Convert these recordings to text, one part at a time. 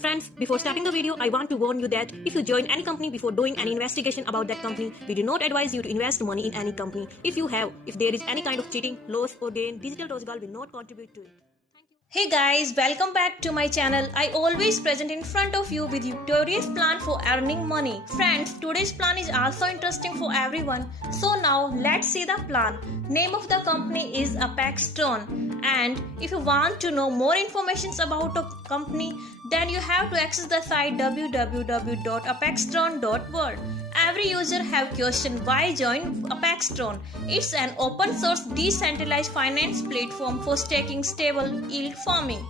Friends, before starting the video, I want to warn you that if you join any company before doing any investigation about that company, we do not advise you to invest money in any company. If there is any kind of cheating, loss or gain, Digital Rozgar will not contribute to it. Hey guys, welcome back to my channel. I always present in front of you with victorious plan for earning money. Friends, today's plan is also interesting for everyone. So now let's see the plan. Name of the company is Apextron, and if you want to know more information about a company, then you have to access the site www.apextron.world. Every user have questioned why join Apextron. It's an open source decentralized finance platform for staking stable yield farming.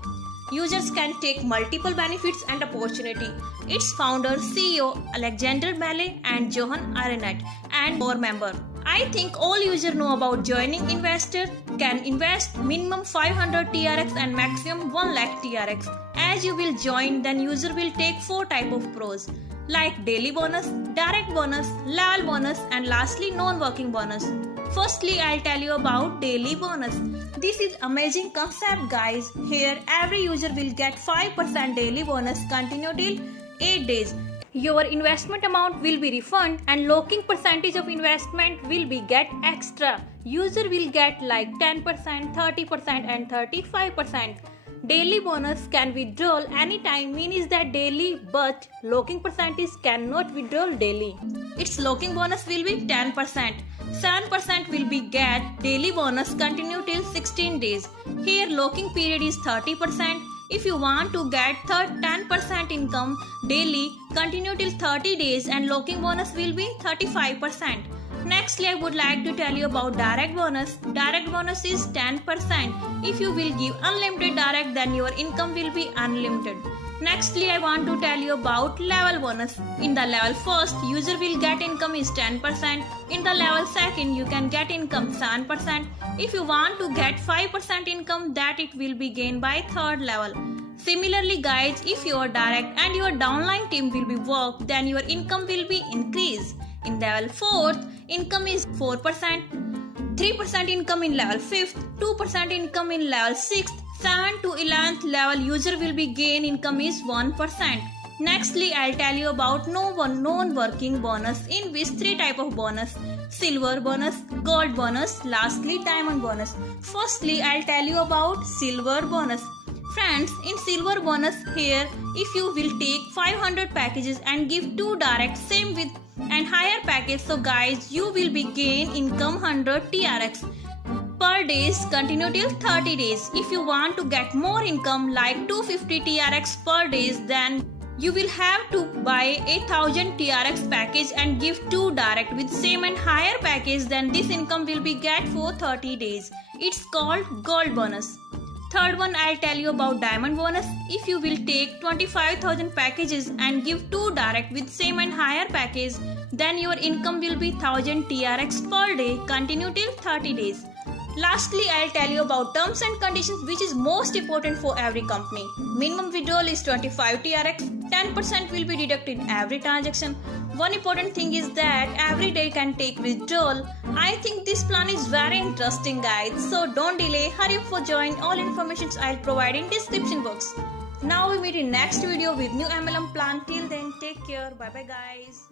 Users can take multiple benefits and opportunity. Its founder, CEO Alexander Mele and Johan Arenat and more member. I think all users know about joining. Investor can invest minimum 500 TRX and maximum 1 lakh TRX. As you will join, then user will take 4 type of pros like daily bonus, direct bonus, level bonus and lastly non-working bonus. Firstly, I'll tell you about daily bonus. This is amazing concept guys. Here every user will get 5% daily bonus continue till 8 days. Your investment amount will be refunded and locking percentage of investment will be get extra. User will get like 10%, 30% and 35%. Daily bonus can withdraw anytime means that daily, but locking percentage cannot withdraw daily. Its locking bonus will be 10%. 7% will be get daily bonus continue till 16 days. Here locking period is 30%. If you want to get 10% income daily continue till 30 days and locking bonus will be 35%. Nextly, I would like to tell you about direct bonus. Direct bonus is 10%. If you will give unlimited direct, then your income will be unlimited. Nextly, I want to tell you about level bonus. In the level first, user will get income is 10%. In the level second, you can get income 7%. If you want to get 5% income, that it will be gained by third level. Similarly guys, if your direct and your downline team will be work, then your income will be increased. In level 4th, income is 4%, 3% income in level 5th, 2% income in level 6th, 7 to 11th level user will be gain income is 1%. Nextly, I'll tell you about non-working bonus, in which 3 type of bonus: silver bonus, gold bonus, lastly diamond bonus. Firstly, I'll tell you about silver bonus. Friends, in silver bonus here, if you will take 500 packages and give 2 direct same with and higher package, so guys you will be gain income 100 TRX per days continue till 30 days. If you want to get more income like 250 TRX per days, then you will have to buy 8000 TRX package and give 2 direct with same and higher package, then this income will be get for 30 days. It's called gold bonus. Third one, I'll tell you about diamond bonus. If you will take 25,000 packages and give 2 direct with same and higher package, then your income will be 1000 TRX per day continue till 30 days. Lastly, I'll tell you about terms and conditions, which is most important for every company. Minimum withdrawal is 25 TRX, 10% will be deducted every transaction. One important thing is that every day can take withdrawal. I think this plan is very interesting guys, so don't delay, hurry up for join. All information I'll provide in description box. Now we meet in next video with new MLM plan. Till then, take care. Bye bye guys.